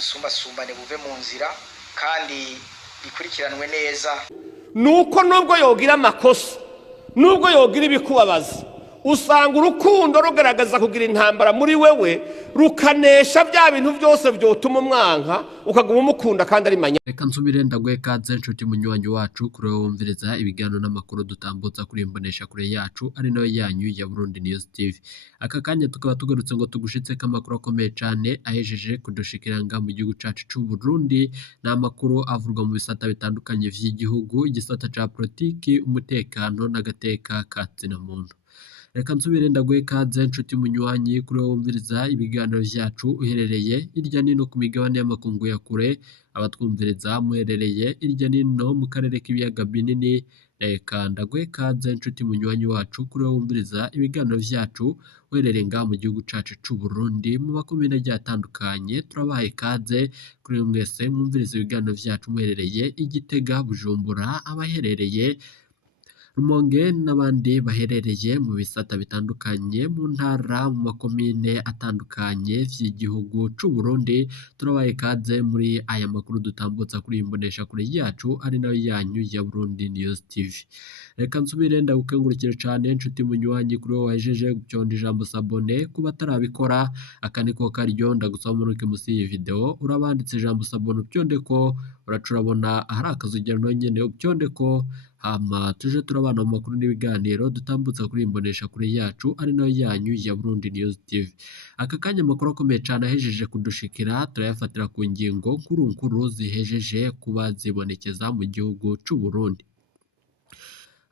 busumbasumbane buve mu nzira kandi bikurikiranwe neza. Nuko nubwo yogira amakosa, nubwo yogira ibikubabaza, usanga urukundo rugaragaza kugira intambara muri wewe rukanesha bya bintu byose byotuma umwanka ukaguma umukunda kandi ari manya. Reka nsubire ndaguhe kaze nshuti munywanyi wacu kuri wumviriza ibiganiro n'amakuru dutambutsa kuri imbonesha kure yacu ari nayo yanyu ya Burundi News TV. Aka kanya tukaba tugarutse ngo tugushitse amakuru akomeye cyane ahejeje kudushikiranga mu gihugu cacu c'u Burundi. N'amakuru avurwa mu bisata bitandukanye vy'igihugu, igisata ca politiki, umutekano n'agateka ka muntu. Reka nsubire ndaguhe kaze nshuti munywanyi kuri wumviriza ibiganiro vyacu uherereye irya nino ku migabane y'amakungu ya kure, abatwumviriza muherereye irya nino mu karere k'ibiyaga binini. Reka ndaguhe kaze nshuti munywanyi wacu kuri wumviriza ibiganiro vyacu uherereye nga mu gihugu cacu c'u Burundi mu makomine agiye atandukanye. Turabahaye kaze kuri mwese mwumviriza ibiganiro vyacu muherereye Igitega, Bujumbura, abaherereye Rumonge n'abandi baherereye mu bisata bitandukanye mu ntara, mu makomine atandukanye vy'igihugu c'u Burundi. Turabaye kaze muri aya makuru dutambutsa kuri imbonesha kure yacu ari nayo yanyu ya Burundi News TV. Reka nsubire ndagukengurukire cyane nshuti munywanyi kuri wowe wajeje gucyonda ijambo sabone kuba atarabikora. Aka niko karyo ndagusaba muri musi iyi video urabanditse ijambo sabone ubyonde ko uracurabona ahari akazugero nyene ubyonde ko hama tuje turabana mu makuru n'ibiganiro dutambutsa kuri imbonesha kure yacu ari nayo yanyu ya Burundi News TV. Aka kanya amakuru akomeye cyane ahejeje kudushikira turayafatira ku ngingo nkuru zihejeje kuba zibonekeza mu gihugu c'u Burundi.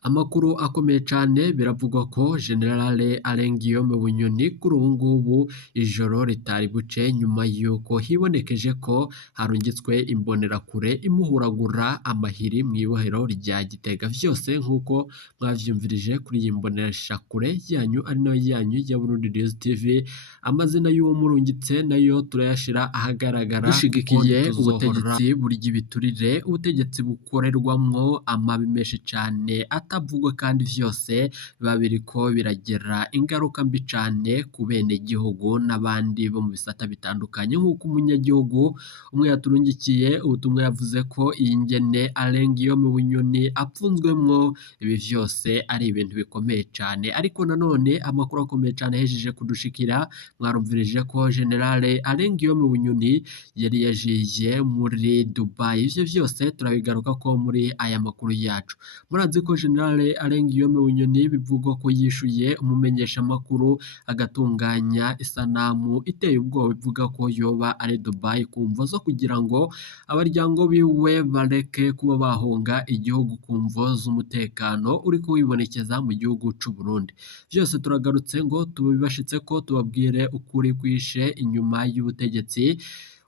Amakuru akomeye cyane biravugwa ko Generale Alain Guillaume Bunyoni kuri ubu ngubu ijoro ritari buce nyuma yuko hibonekeje ko harungitswe imbonerakure imuhuragura amahiri mu ibohero rya Gitega. Vyose nk'uko mwavyumvirije kuri iyi mboneshakure yanyu ari nayo yanyu ya Burundi News TV. Amazina y'uwo murungitse nayo turayashira ahagaragara dushigikiye ubutegetsi burya ibiturire, ubutegetsi bukorerwamwo amabi menshi cyane atavugwa kandi vyose biba biriko biragira ingaruka mbi cane ku bene gihugu n'abandi bo mu bisata bitandukanye. Nk'uko umunyagihugu umwe yaturungikiye ubutumwa yavuze ko iyi ngene Alain Guillaume Bunyoni apfunzwemwo ibi vyose ari ibintu bikomeye cane. Ariko nanone amakuru akomeye cane ahejeje kudushikira mwarumvirije ko Generale Alain Guillaume Bunyoni yari yajiye muri Dubai. Ivyo vyose turabigaruka ko muri aya makuru yacu. Murazi ko Generale Alain Guillaume Bunyoni bivugwa ko yishuye umumenyesha makuru agatunganya isanamu iteye ubwoba bivuga ko yoba ari Dubai kumva zo kugira ngo abaryango biwe bareke kuba bahunga igihugu kumvo z'umutekano uri kuwibonekeza mu gihugu c'u Burundi. Vyose turagarutse ngo tubibashitse ko tubabwire ukuri kwishe inyuma y'ubutegetsi,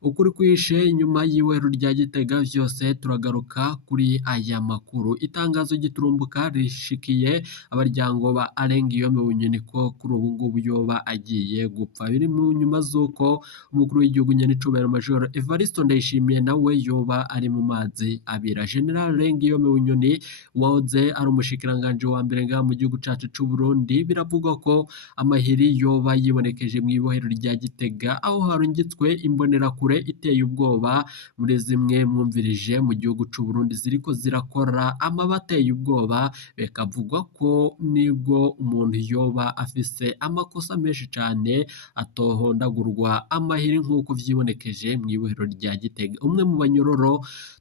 ukuri kwishe inyuma y'iwero rya Gitega. Vyose turagaruka kuri aya makuru. Itangazo giturumbuka rishikiye abaryango ba Alain Guillaume Bunyoni ko kuri ubu ngubu yoba agiye gupfa. Biri mu nyuma z'uko umukuru w'igihugu nyenicubahiro Major Evariste Ndayishimiye nawe yoba ari mu mazi abira. General Alain Guillaume Bunyoni wahoze ari umushikiranganje wa mbere nga mu gihugu cacu c'u Burundi biravugwa ko amahiri yoba yibonekeje mu ibohero rya Gitega aho harungitswe imbonerakure iteye ubwoba muri zimwe mwumvirije mu gihugu c'u Burundi ziriko zirakora amabateye ubwoba. Bekavugwa ko nibwo umuntu yoba afise amakosa menshi cane atohondagurwa amahiri nk'uko vyibonekeje mu ibohero rya Gitega. Umwe mu banyororo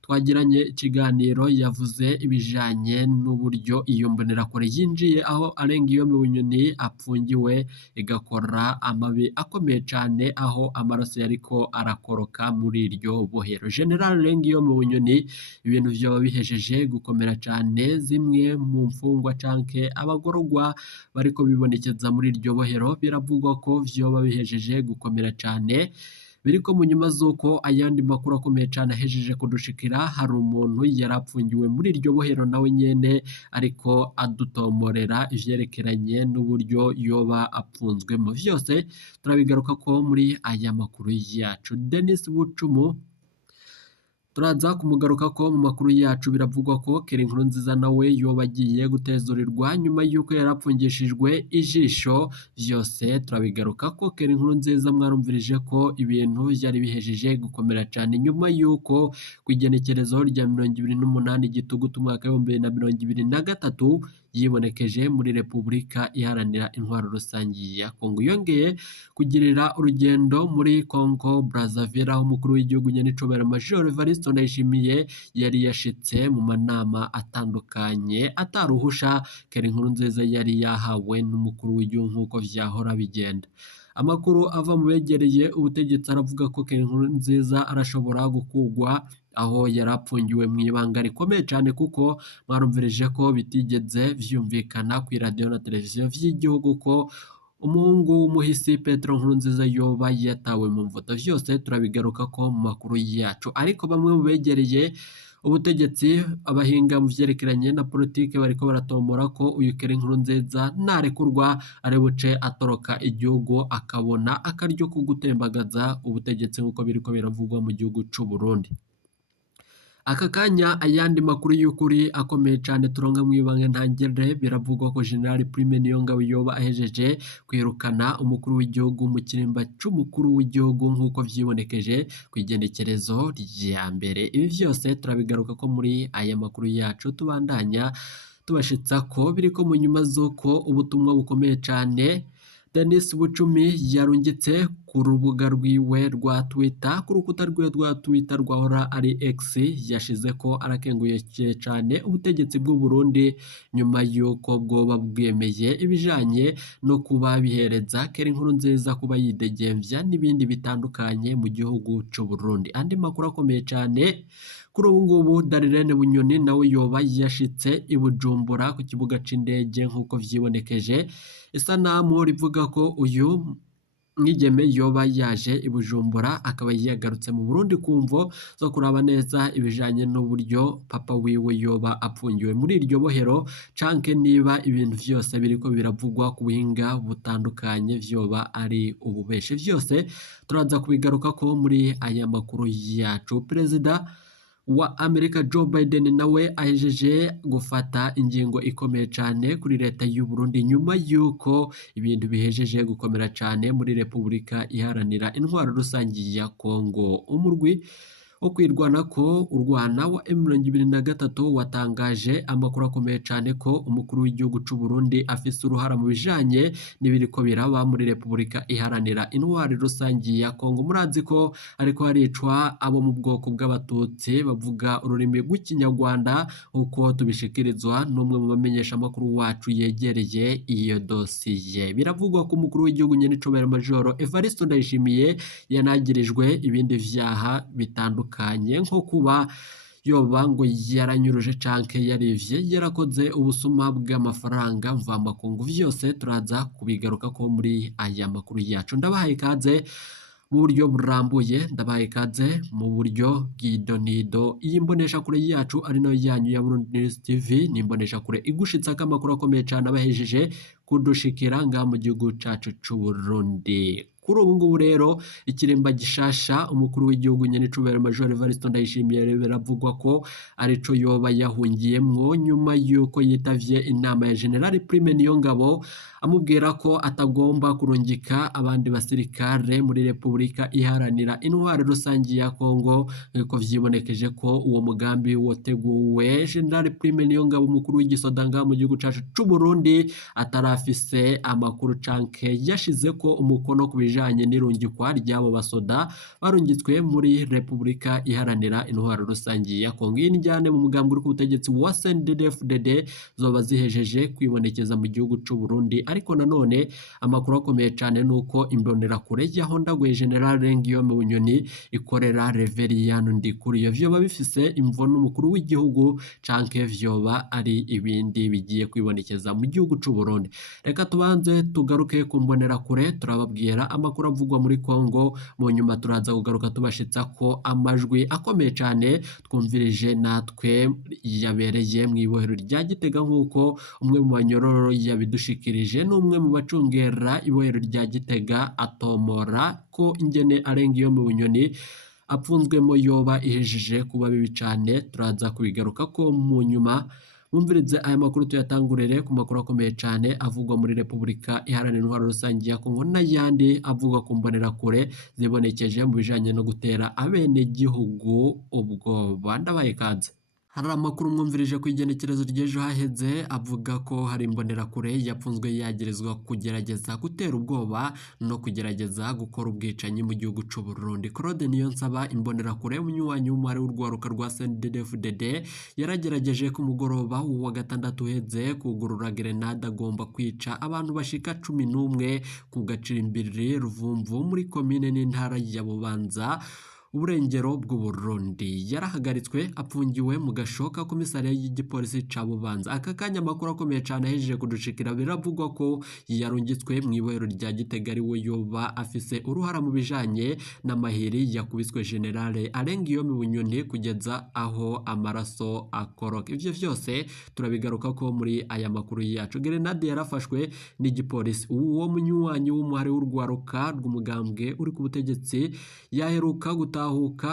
twagiranye ikiganiro yavuze ibijanye n'uburyo iyo mbonerakure yinjiye aho Alain Guillaume Bunyoni apfungiwe igakora amabi akomeye cane aho amaraso yariko arakoroka muri iryo bohero. General Alain Guillaume Bunyoni ibintu vyoba bihejeje gukomera cane. Zimwe mu mfungwa canke abagororwa bariko bibonekeza muri iryo bohero biravugwa ko vyoba bihejeje gukomera cane. Biriko mu nyuma z'uko ayandi makuru akomeye cane ahejeje kudushikira. Hari umuntu yarapfungiwe muri iryo bohero nawe nyene ariko adutomorera ivyerekeranye n'uburyo yoba apfunzwemo. Vyose turabigaruka ko muri aya makuru yacu. Denis Bucumu turaza kumugaruka ko mu makuru yacu biravugwa ko Keri Nkurunziza nawe yoba agiye gutezurirwa nyuma y'uko yarapfungishijwe ijisho. Vyose turabigaruka ko Keri Nkurunziza mwarumvirije ko ibintu byari bihejeje gukomera cyane nyuma y'uko ku igenekerezo rya 28 Gitugutu umwaka wa 2023 yibonekeje muri Repubulika Iharanira Intwaro Rusangi ya Kongo. Yongeye kugirira urugendo muri Congo Brazzaville aho umukuru w'igihugu nyenicobera Major Evariste Ndayishimiye yari yashitse mu manama atandukanye ataruhusha Keri Nkurunziza yari yahawe n'umukuru w'igihugu nk'uko vyahora bigenda. Amakuru ava mu begereye ubutegetsi aravuga ko Keri Nkurunziza arashobora gukugwa aho yarapfungiwe mu ibanga rikomeye cyane kuko mwarumvirije ko bitigeze vyumvikana ku radio na televiziyo vy'igihugu ko umuhungu w'umuhisi Petero Nkurunziza yoba yatawe mu mvuto. Vyose turabigaruka ko mu makuru yacu, ariko bamwe mu begereye ubutegetsi abahinga mu vyerekeranye na politike bariko baratomora ko uyu Keri Nkurunziza narekurwa ari buce atoroka igihugu akabona akaryo ko gutembagaza ubutegetsi nk'uko biriko biravugwa mu gihugu c'u Burundi. Aka kanya ayandi makuru y'ukuri akomeye cyane turonga mu ibanga ntangere biravugwa ko General Prime Niyongabo yoba ahejeje kwirukana umukuru w'igihugu mu kirimba c'umukuru w'igihugu nk'uko vyibonekeje ku igenekerezo rya mbere. Ibi vyose turabigaruka ko muri aya makuru yacu tubandanya tubashitsa ko biriko mu nyuma z'uko ubutumwa bukomeye cyane Denis Bucumi yarungitse ku rubuga rwiwe rwa Twitter, ku rukuta rwiwe rwa Twitter rwahora ari X, yashize ko arakenguye cyane ubutegetsi bw'u Burundi nyuma y'uko bwoba bwemeye ibijanye no kuba bihereza Keri Nkurunziza kuba yidegemvya n'ibindi bitandukanye mu gihugu c'u Burundi. Andi makuru akomeye cyane kuri ubu ngubu Darirene Bunyoni nawe yoba yashitse i Bujumbura ku kibuga c'indege nk'uko vyibonekeje. Isanamu rivuga ko uyu mwigeme yoba yaje i Bujumbura akaba yagarutse mu Burundi kumvo zo kuraba neza ibijanye n'uburyo papa wiwe yoba apfungiwe muri iryo bohero, canke niba ibintu vyose biriko biravugwa ku buhinga butandukanye vyoba ari ububeshe. Vyose turaza kubigaruka ko muri aya makuru yacu. Perezida wa Amerika Joe Biden nawe ahejeje gufata ingingo ikomeye cyane kuri leta y'u Burundi nyuma y'uko ibintu bihejeje gukomera cyane muri Repubulika Iharanira Intwaro Rusangi ya Kongo. Umurwi wo kwirwana ko urwana wa M23 watangaje amakuru akomeye cyane ko umukuru w'igihugu c'u Burundi afise uruhara mu bijanye n'ibiriko biraba muri Repubulika Iharanira Intwaro Rusangi ya Kongo. Murazi ko ariko haricwa abo mu bwoko bw'abatutsi bavuga ururimi rw'ikinyarwanda uko tubishikirizwa n'umwe mu bamenyesha amakuru wacu yegereye iyo dosiye. Biravugwa ko umukuru w'igihugu nyenicobera Major Evariste Ndayishimiye yanagirijwe ibindi vyaha bitandukanye nko kuba yoba ngo yaranyuruje canke yarivye yarakoze ubusuma bw'amafaranga mvamakungu. Vyose turaza kubigaruka ko muri aya makuru yacu. Ndabahaye ikaze mu buryo burambuye, ndabahaye ikaze mu buryo bw'idonido. Iyi mbonesha kure yacu ari nayo yanyu ya Burundi News TV, ni imbonesha kure igushitsa ko amakuru akomeye cyane abahejeje kudushikira nga mu gihugu cacu c'u Burundi. Kuri ubu ngubu rero ikirimba gishasha umukuru w'igihugu nyenicubahiro Major Evariste Ndayishimiye biravugwa ko arico yoba yahungiyemwo nyuma y'uko yitavye inama ya General Prime Niyongabo amubwira ko atagomba kurungika abandi basirikare muri Repubulika Iharanira Intwaro Rusangi ya Kongo, ko vyibonekeje ko uwo mugambi woteguwe General Prime Niyongabo umukuru w'igisodanga mu gihugu cacu c'u Burundi atarafise amakuru canke yashize ko umukono ku bijanye n'irungikwa ry'abo basoda barungitswe muri Repubulika Iharanira Intwaro Rusangi ya Kongo. Injyane mu mugambi uri ku butegetsi wa CNDD-FDD zoba zihejeje kwibonekeza mu gihugu c'u Burundi, ariko nanone amakuru akomeye cyane nuko imbonerakure yahondaguye General Guillaume Bunyoni ikorera Reverien Ndikuriyo vyoba bifise imvo n'umukuru w'igihugu canke vyoba ari ibindi bigiye kwibonekeza mu gihugu c'u Burundi. Reka tubanze tugaruke ku mbonerakure turababwira amakuru avugwa muri Kongo, mu nyuma turaza kugaruka tubashitsa ko amajwi akomeye cyane twumvirije natwe yabereye mu ibohero rya Gitega nk'uko umwe mu banyororo yabidushikirije n'umwe mu bacungera ibohero rya Gitega atomora ko ingene arenga iyo mu Bunyoni apfunzwemo yoba ihejeje kuba bibi cyane. Turaza kubigaruka ko mu nyuma. Mwumvirize aya makuru tuyatangurire ku makuru akomeye cyane avugwa muri Repubulika Iharanira Intwaro Rusange ya Kongo n'ayandi avugwa ku mbonerakure zibonekeje mu bijanye no gutera abenegihugu ubwoba. Ndabaye ikaze. Hari amakuru mwumvirije ku igenekerezo ry'ejo haheze avuga ko hari imbonerakure yapfunzwe yagerezwa kugerageza gutera ubwoba no kugerageza gukora ubwicanyi mu gihugu cy'u Burundi. Claude Niyonsaba, imbonerakure umunywanyi w'umwari w'urwaruka rwa CNDD-FDD, yaragerageje ku mugoroba wa gatandatu uheze kugurura grenade agomba kwica abantu bashika 11 ku Gacimbiri Ruvumvu muri komine n'intara ya Bubanza uburengero bw'u Burundi. Yarahagaritswe apfungiwe mu gashoka komisariya y'igipolisi ca Bubanza. Aka kanya amakuru akomeye cyane ahejeje kudushikira biravugwa ko yarungitswe mu ibohero rya Gitega ari we yoba afise uruhara mu bijanye n'amahiri yakubiswe generale Alengiyome Bunyoni kugeza aho amaraso akoroka. Ivyo vyose turabigaruka ko muri aya makuru yacu. Grenade yarafashwe n'igipolisi. Uwo munywanyi w'umwari w'urwaruka rw'umugambwe uri ku butegetsi yaheruka gutahuka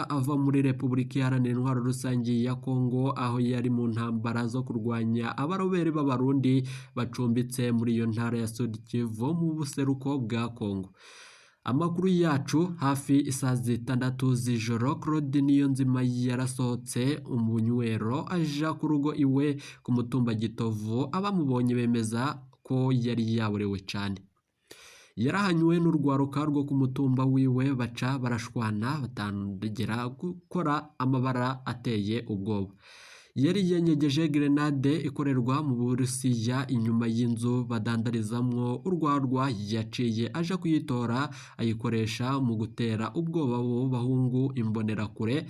ava muri Repubulika Iharanira Intwaro Rusange ya Kongo, aho yari mu ntambara zo kurwanya abarobere b'abarundi bacumbitse muri iyo ntara ya Sud Kivu mu buseruko bwa Kongo. Amakuru yacu hafi isaha 6 z'ijoro, Claude Niyonzima yarasohotse umunywero aja ku rugo iwe ku mutumba Gitovu. Abamubonye bemeza ko yari yaborewe cyane. Yarahanywe n'urwaruka rwo ku mutumba wiwe baca barashwana batandegera gukora amabara ateye ubwoba. Yari yanyegeje grenade ikorerwa mu Burusiya inyuma y'inzu badandarizamwo urwarwa. Yaciye aja kuyitora ayikoresha mu gutera ubwoba bo bahungu imbonerakure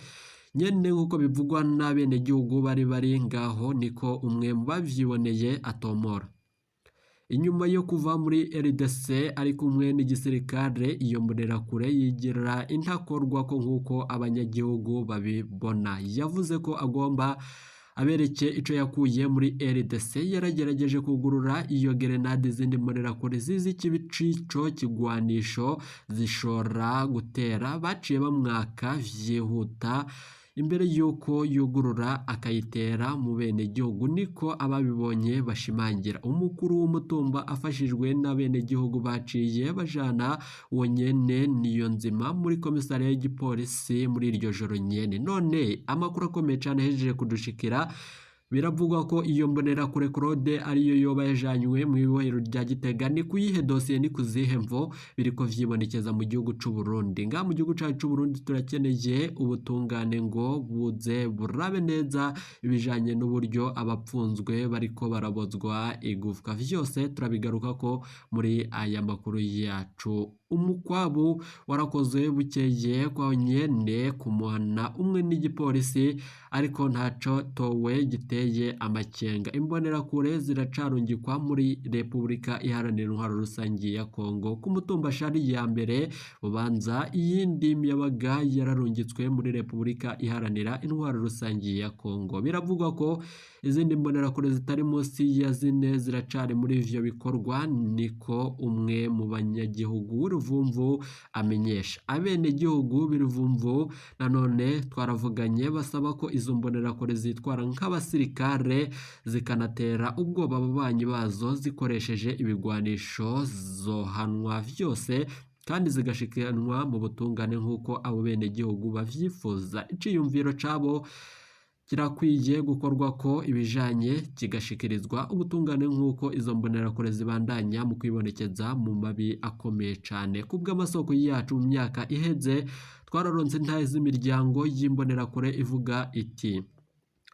nyene nk'uko bivugwa n'abenegihugu bari ngaho, niko umwe mu bavyiboneye atomora. Inyuma yo kuva muri RDC ari kumwe n'igisirikare, iyo mbonerakure yigira intakorwa ko nk'uko abanyagihugu babibona. Yavuze ko agomba abereke ico yakuye muri RDC. Yaragerageje kugurura iyo grenade. Izindi mbonerakure zizi ikibico kigwanisho zishora gutera baciye bamwaka vyihuta imbere yuko yugurura akayitera mu bene gihugu, niko ababibonye bashimangira. Umukuru w'umutumba afashijwe n'abene gihugu baciye bajana wonyene Niyonzima muri komisariya y'igipolisi muri iryo joro nyene. None amakuru akomeye cyane hejeje kudushikira. Biravugwa ko iyo mbonerakure Claude ariyo yoba yajanywe mu ibohero rya Gitega. Ni kuyihe dosiye ni kuzihe mvo biriko vyibonekeza mu gihugu c'u Burundi? Nga mu gihugu cacu c'u Burundi turakeneye ubutungane ngo buze burabe neza ibijanye n'uburyo abapfunzwe bariko barabozwa igufwa. Vyose turabigaruka ko muri aya makuru yacu. Umukwabu warakoze bukeye kwa nyene kumuhana umwe n'igipolisi, ariko ntaco towe giteye amakenga. Imbonerakure ziracarungikwa muri Repubulika Iharanira Intwaro Rusange ya Kongo ku mutumba Shari ya mbere Bubanza. Iyindi miyabaga yararungitswe muri Repubulika Iharanira Intwaro Rusange ya Kongo. Biravugwa ko izindi mbonerakure zitari munsi ya 4 ziracari muri ivyo bikorwa, niko umwe mu banyagihugu Ruvumvu amenyesha. Abene gihugu biruvumvu nanone twaravuganye basaba ko izo mbonerakure zitwara nk'abasirikare zikanatera ubwoba ababanyi bazo zikoresheje ibigwanisho zohanwa vyose kandi zigashikiranwa mu butungane nk'uko abo bene gihugu bavyifuza. Iciyumviro cabo kirakwiye gukorwa ko ibijanye kigashikirizwa ubutungane nk'uko izo mbonerakure zibandanya mu kwibonekeza mu mabi akomeye cyane. Kubw'amasoko yacu mu myaka iheze twararonse intahe z'imiryango y'imbonerakure ivuga iti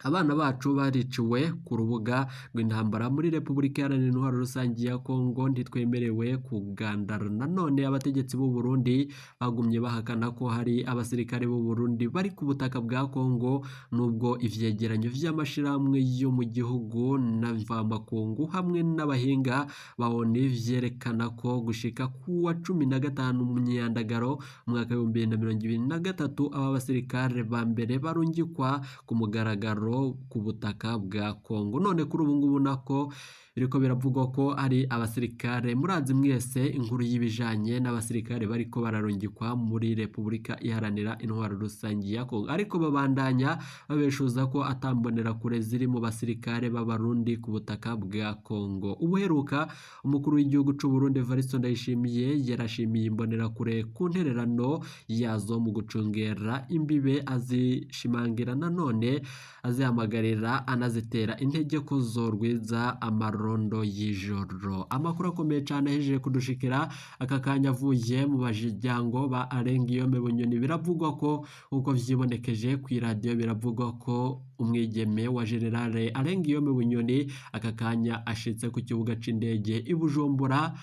abana bacu bariciwe ku rubuga rw'intambara muri Repubulika Iharanira Intwaro Rusange ya Kongo, ntitwemerewe kugandara. Nanone abategetsi b'u Burundi bagumye bahakana ko hari abasirikare b'u Burundi bari ku butaka bwa Kongo, nubwo ivyegeranyo vy'amashirahamwe yo mu gihugu na mvamakungu hamwe n'abahinga bawoni vyerekana ko gushika ku wa 15 Munyandagaro umwaka wa 2023 aba basirikare ba mbere barungikwa ku mugaragaro intwaro ku butaka bwa Kongo. None kuri ubu ngubu nako biriko biravugwa ko ari abasirikare, murazi mwese inkuru y'ibijanye n'abasirikare bariko bararungikwa muri Repubulika Iharanira Intwaro Rusangi ya Kongo, ariko babandanya babeshuza ko atambonera kure ziri mu basirikare b'abarundi ku butaka bwa Kongo. Ubuheruka umukuru w'igihugu c'u Burundi Evariste Ndayishimiye yarashimiye imbonera kure ku ntererano yazo mu gucungera imbibe, azishimangira nanone azihamagarira anazitera intege ko zorwiza amarondo y'ijoro. Amakuru akomeye cyane ahejeje kudushikira aka kanya avuye mu bajyango ba Arengiyome Bunyoni. Biravugwa ko uko vyibonekeje ku radio, biravugwa ko umwigeme wa General Arengiyome Bunyoni aka kanya ashitse ku kibuga c'indege i Bujumbura,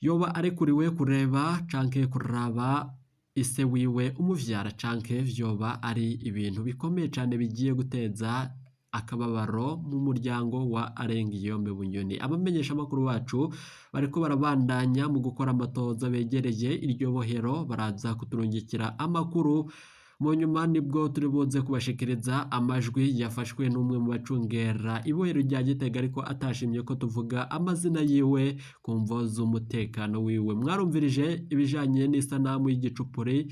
yoba arekuriwe kureba canke kuraba ise wiwe umuvyara, canke vyoba ari ibintu bikomeye cyane bigiye guteza akababaro mu muryango wa Arengiyome Bunyoni. Abamenyesha amakuru bacu bariko barabandanya mu gukora amatoza, begereye iryo bohero baraza kuturungikira amakuru. Mu nyuma nibwo turi buze kubashikiriza amajwi yafashwe n'umwe mu bacungera ibohero rya Gitega, ariko atashimye ko tuvuga amazina yiwe ku mvo z'umutekano wiwe. Mwarumvirije ibijanye n'isanamu y'igicupuri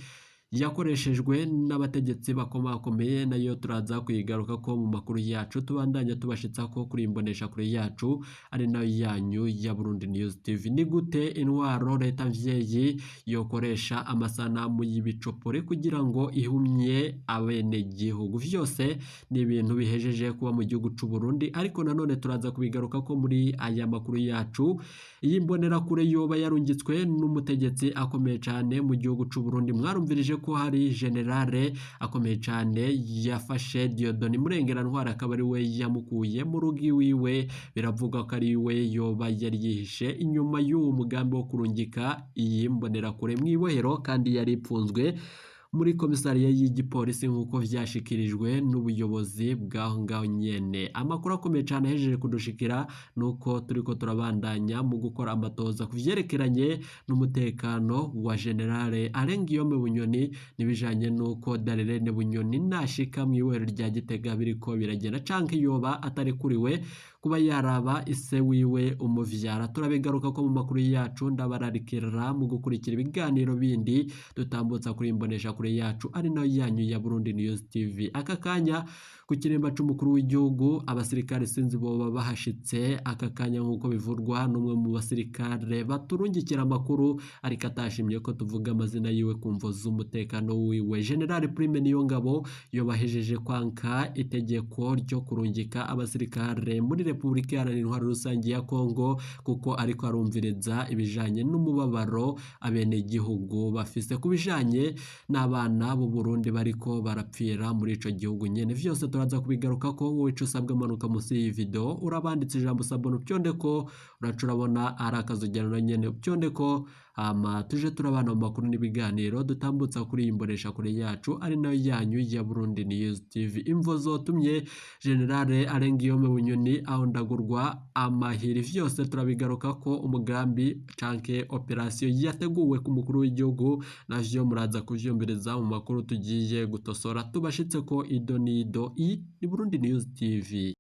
yakoreshejwe n'abategetsi bakomakomeye, nayo turaza kuyigaruka ko mu makuru yacu. Tubandanya tubashitsa ko kuri imbonesha kure yacu ari nayo yanyu ya Burundi News TV. Ni gute intwaro leta mvyeyi yokoresha amasanamu y'ibicupuri kugira ngo ihumye abene gihugu? Vyose ni ibintu bihejeje kuba mu gihugu c'u Burundi, ariko nanone turaza kubigaruka ko muri aya makuru yacu. Iyi mbonera kure yoba yarungitswe n'umutegetsi akomeye cyane mu gihugu c'u Burundi. Mwarumvirije ko hari generale akomeye cyane yafashe Dieudonne Murengerantwari, akaba ari we yamukuye mu rugi wiwe. Biravuga ko ari we yoba yari yihishe inyuma y'uwo mugambi wo kurungika iyi mbonera kure mw'ibohero, kandi yari ipfunzwe muri komisariya y'igipolisi nk'uko vyashikirijwe n'ubuyobozi bw'aho ngaho nyene. Amakuru akomeye cyane ahejeje kudushikira nuko turiko turabandanya mu gukora amatoza ku vyerekeranye n'umutekano wa Generale Arengiyome Bunyoni, nibijanye nuko Darlene Bunyoni nashika mw'ibohero rya Gitega biriko biragenda, canke yoba atarekuriwe kuba yaraba ise wiwe umuvyara. Turabigaruka ko mu makuru yacu, ndabararikira mu gukurikira ibiganiro bindi dutambutsa kuri imbonesha kure yacu ari nayo yanyu ya Burundi News TV. Aka kanya ku kiremba c'umukuru w'igihugu, abasirikare sinzi boba bahashitse aka kanya nk'uko bivurwa n'umwe mu basirikare baturungikira amakuru, ariko atashimye ko tuvuga amazina yiwe ku mvo z'umutekano wiwe. General Prime Niyongabo yobahejeje kwanka itegeko ryo kurungika abasirikare muri Repubulika Iharanira Intwaro Rusangi ya Kongo, kuko ariko arumviriza ibijanye n'umubabaro abene gihugu bafise ku bijanye n'abana b'u Burundi bariko barapfira muri ico gihugu nyene. Vyose turaza kubigaruka ko. Wowe ico usabwa manuka musi y'iyi video, urabanditse ijambo sabone upyondeko, uraca urabona ari akazogera nyene upyondeko, hama tuje turabana mu makuru n'ibiganiro dutambutsa kuri iyi mbonesha kure yacu ari nayo yanyu ya Burundi News TV. Imvo zotumye Generale Arengiyome Bunyoni ahondagurwa amahiri, vyose turabigaruka ko. Umugambi canke operation yateguwe ku mukuru w'igihugu, navyo muraza kuvyumviriza mu makuru tugiye gutosora tubashitse ko ido nido. Ni Burundi News TV.